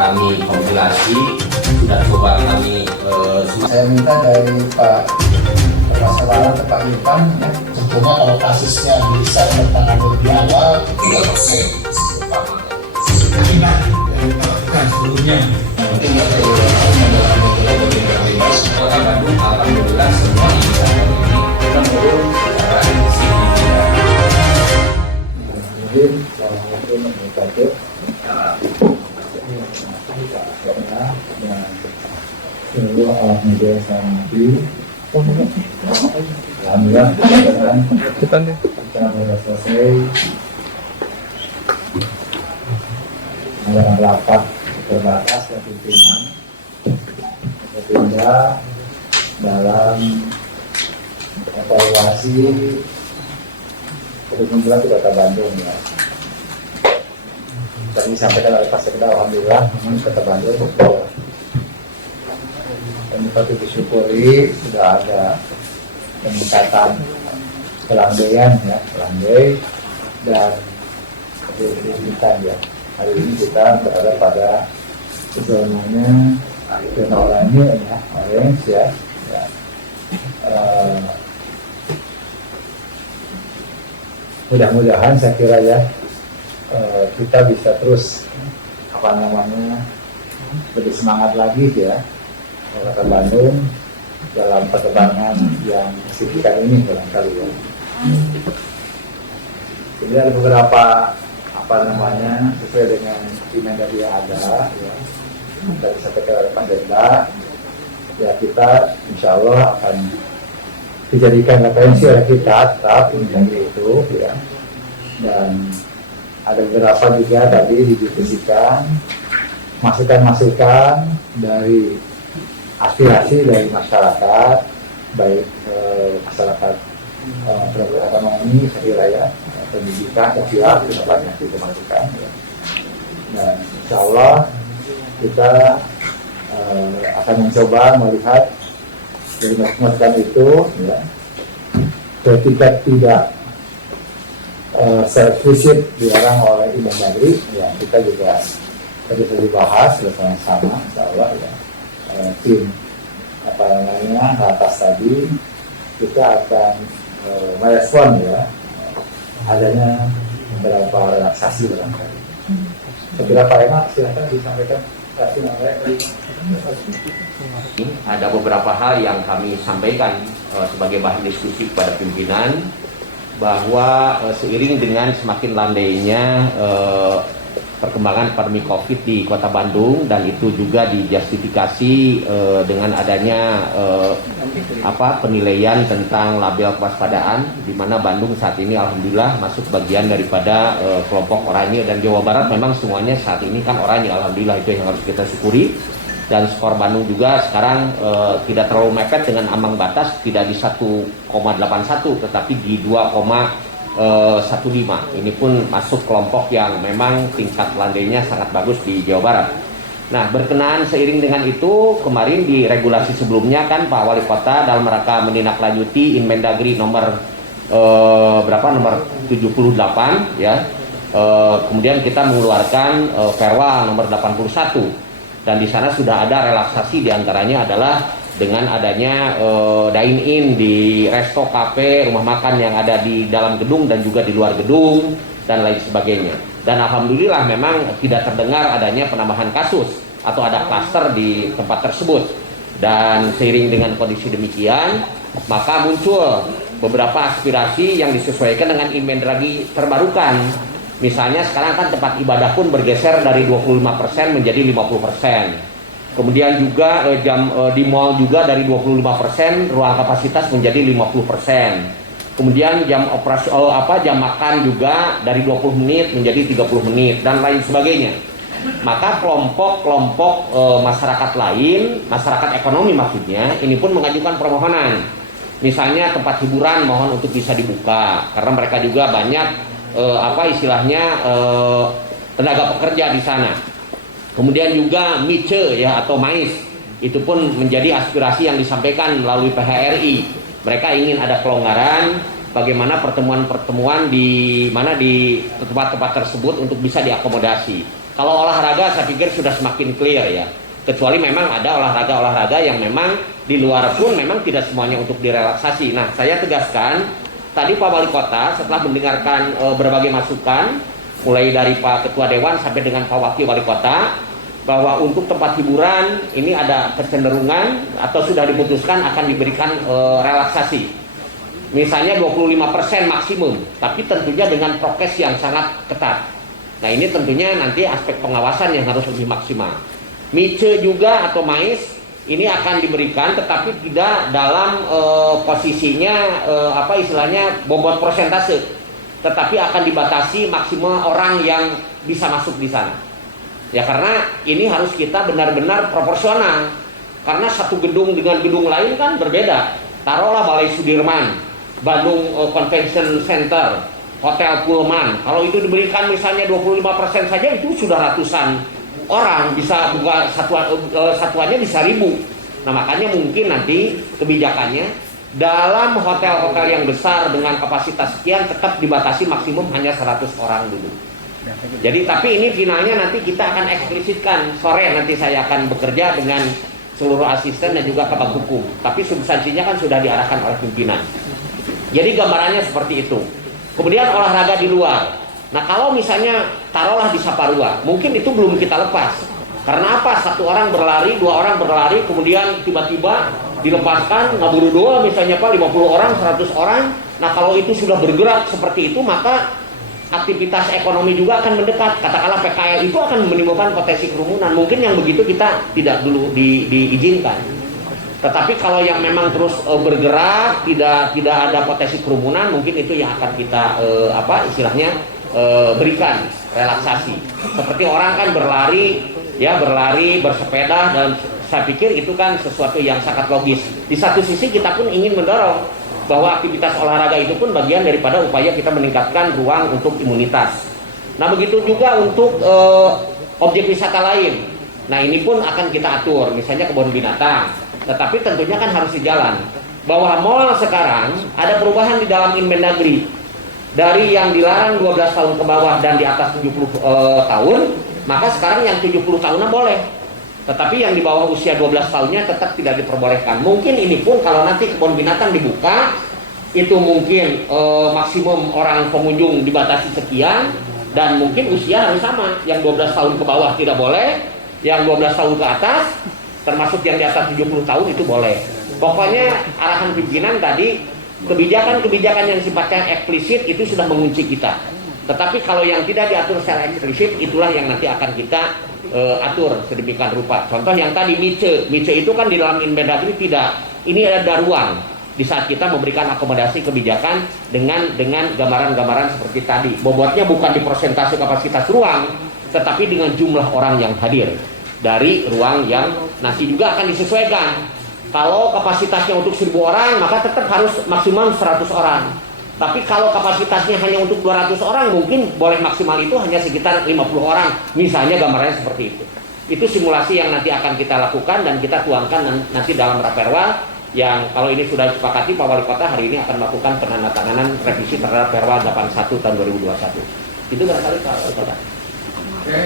kami kompilasi, sudah coba kami saya minta dari Pak Prasawaran ke Pak Irfan ya. Tentunya kalau kasusnya bisa tertangani lebih awal 3% kemungkinan yang melakukan seluruhnya. Kota Bandung alhamdulillah semua indikator ini menurun secara signifikan. Assalamualaikum warahmatullahi wabarakatuh. Seluruh awak media yang saya hormati, alhamdulillah kita sudah selesai melakukan rapat terbatas dan pimpinan sehingga dalam evaluasi kebetulan di Kota Bandung ya. Tadi disampaikan oleh Pak Sekda, alhamdulillah memang Kota Bandung dan patut disyukuri sudah ada peningkatan kelandaian ya, landai dan kegiatan ya. Hari ini kita berada pada zonanya zona oranye ya, orange ya. Mudah-mudahan saya kira ya kita bisa terus lebih semangat lagi ya Kota Bandung dalam perkembangan yang signifikan ini barangkali ya. Jadi ada beberapa sesuai dengan Kemendagri yang ada ya, dari disampaikan oleh Pak Sekda ya, kita insya Allah akan dijadikan referensi oleh kita tetap Kemendagri itu ya, dan ada beberapa juga tadi didiskusikan masukan-masukan dari aspirasi dari masyarakat, baik masyarakat ekonomi, wilayah, pendidikan, sosial, itu banyak dimasukan. Ya. Dan insya Allah kita akan mencoba melihat dari masukan itu, ya, ketika tidak eksplisit dilarang oleh Kemendagri, ya kita juga tadi dibahas bersama-sama, insya Allah ya. Tim atas tadi kita akan merespon ya adanya beberapa relaksasi barangkali. Beberapa enak silakan disampaikan. Ada beberapa hal yang kami sampaikan sebagai bahan diskusi kepada pimpinan, bahwa seiring dengan semakin landainya perkembangan pandemi COVID di Kota Bandung, dan itu juga dijustifikasi dengan adanya penilaian tentang label kewaspadaan, di mana Bandung saat ini alhamdulillah masuk bagian daripada kelompok oranye, dan Jawa Barat memang semuanya saat ini kan oranye, alhamdulillah, itu yang harus kita syukuri. Dan skor Bandung juga sekarang tidak terlalu mepet dengan ambang batas, tidak di 1,81 tetapi di 2,15. Ini pun masuk kelompok yang memang tingkat landainya sangat bagus di Jawa Barat. Nah, berkenaan seiring dengan itu, kemarin di regulasi sebelumnya kan Pak Wali Kota dalam rangka menindaklanjuti Inmendagri nomor nomor 78 ya. Kemudian kita mengeluarkan Perwa nomor 81, dan di sana sudah ada relaksasi, diantaranya adalah dengan adanya dine-in di resto, kafe, rumah makan yang ada di dalam gedung dan juga di luar gedung dan lain sebagainya. Dan alhamdulillah memang tidak terdengar adanya penambahan kasus atau ada klaster di tempat tersebut. Dan seiring dengan kondisi demikian, maka muncul beberapa aspirasi yang disesuaikan dengan Inmendagri terbarukan. Misalnya sekarang kan tempat ibadah pun bergeser dari 25% menjadi 50%. Kemudian juga di mall juga dari 25% ruang kapasitas menjadi 50%. Kemudian jam makan juga dari 20 menit menjadi 30 menit dan lain sebagainya. Maka kelompok-kelompok masyarakat lain, masyarakat ekonomi maksudnya, ini pun mengajukan permohonan. Misalnya tempat hiburan mohon untuk bisa dibuka, karena mereka juga banyak tenaga pekerja di sana. Kemudian juga mice ya atau mais, itu pun menjadi aspirasi yang disampaikan melalui PHRI. Mereka ingin ada kelonggaran, bagaimana pertemuan-pertemuan di tempat-tempat tersebut untuk bisa diakomodasi. Kalau olahraga saya pikir sudah semakin clear ya. Kecuali memang ada olahraga-olahraga yang memang di luar pun memang tidak semuanya untuk direlaksasi. Nah, saya tegaskan, tadi Pak Wali Kota setelah mendengarkan berbagai masukan, mulai dari Pak Ketua Dewan sampai dengan Pak Wakil Wali Kota, bahwa untuk tempat hiburan ini ada kecenderungan atau sudah diputuskan akan diberikan relaksasi. Misalnya 25% maksimum, tapi tentunya dengan prokes yang sangat ketat. Nah, ini tentunya nanti aspek pengawasan yang harus lebih maksimal. Mice juga atau mais ini akan diberikan, tetapi tidak dalam posisinya istilahnya bobot persentase, tetapi akan dibatasi maksimal orang yang bisa masuk di sana. Ya, karena ini harus kita benar-benar proporsional, karena satu gedung dengan gedung lain kan berbeda. Taruhlah Balai Sudirman, Bandung Convention Center, Hotel Pullman, kalau itu diberikan misalnya 25% saja, itu sudah ratusan orang, bisa buka satuannya bisa 1.000. Nah, makanya mungkin nanti kebijakannya dalam hotel-hotel yang besar dengan kapasitas sekian tetap dibatasi maksimum hanya 100 orang dulu. Jadi tapi ini finalnya nanti kita akan eksplisitkan, sore nanti saya akan bekerja dengan seluruh asisten dan juga kabag hukum. Tapi substansinya kan sudah diarahkan oleh pimpinan. Jadi gambarannya seperti itu. Kemudian olahraga di luar. Nah, kalau misalnya taruhlah di Saparua, mungkin itu belum kita lepas. Karena apa? Satu orang berlari, 2 orang berlari, kemudian tiba-tiba dilepaskan, ngaburu doa misalnya Pak, 50 orang, 100 orang. Nah, kalau itu sudah bergerak seperti itu, maka aktivitas ekonomi juga akan mendekat. Katakanlah PKL itu akan menimbulkan potensi kerumunan. Mungkin yang begitu kita tidak dulu diizinkan. Tetapi kalau yang memang terus bergerak, tidak ada potensi kerumunan, mungkin itu yang akan kita berikan relaksasi. Seperti orang kan berlari, bersepeda, dan saya pikir itu kan sesuatu yang sangat logis. Di satu sisi kita pun ingin mendorong bahwa aktivitas olahraga itu pun bagian daripada upaya kita meningkatkan ruang untuk imunitas. Nah, begitu juga untuk objek wisata lain. Nah, ini pun akan kita atur, misalnya kebun binatang. Tetapi tentunya kan harus sejalan. Bahwa mall sekarang ada perubahan di dalam Inmendagri. Dari yang dilarang 12 tahun ke bawah dan di atas 70 tahun, maka sekarang yang 70 tahunan boleh. Tetapi yang di bawah usia 12 tahunnya tetap tidak diperbolehkan. Mungkin ini pun kalau nanti kebun binatang dibuka, itu mungkin maksimum orang pengunjung dibatasi sekian, dan mungkin usia harus sama. Yang 12 tahun ke bawah tidak boleh, yang 12 tahun ke atas, termasuk yang di atas 70 tahun itu boleh. Pokoknya arahan pimpinan tadi, kebijakan-kebijakan yang sifatnya eksplisit itu sudah mengunci kita. Tetapi kalau yang tidak diatur secara eksplisit, itulah yang nanti akan kita atur sedemikian rupa. Contoh yang tadi mice itu kan di dalam Inmendagri tidak. Ini ada ruang di saat kita memberikan akomodasi kebijakan dengan gambaran-gambaran seperti tadi. Bobotnya bukan di persentase kapasitas ruang, tetapi dengan jumlah orang yang hadir dari ruang yang nanti juga akan disesuaikan. Kalau kapasitasnya untuk 1.000 orang, maka tetap harus maksimal 100 orang. Tapi kalau kapasitasnya hanya untuk 200 orang, mungkin boleh maksimal itu hanya sekitar 50 orang. Misalnya gambarnya seperti itu. Itu simulasi yang nanti akan kita lakukan dan kita tuangkan nanti dalam Raperwa, yang kalau ini sudah disepakati, Pak Wali Kota hari ini akan melakukan penandatanganan revisi terhadap Perwa 81 tahun 2021. Itu barangkali Pak Wali Kota. Oke.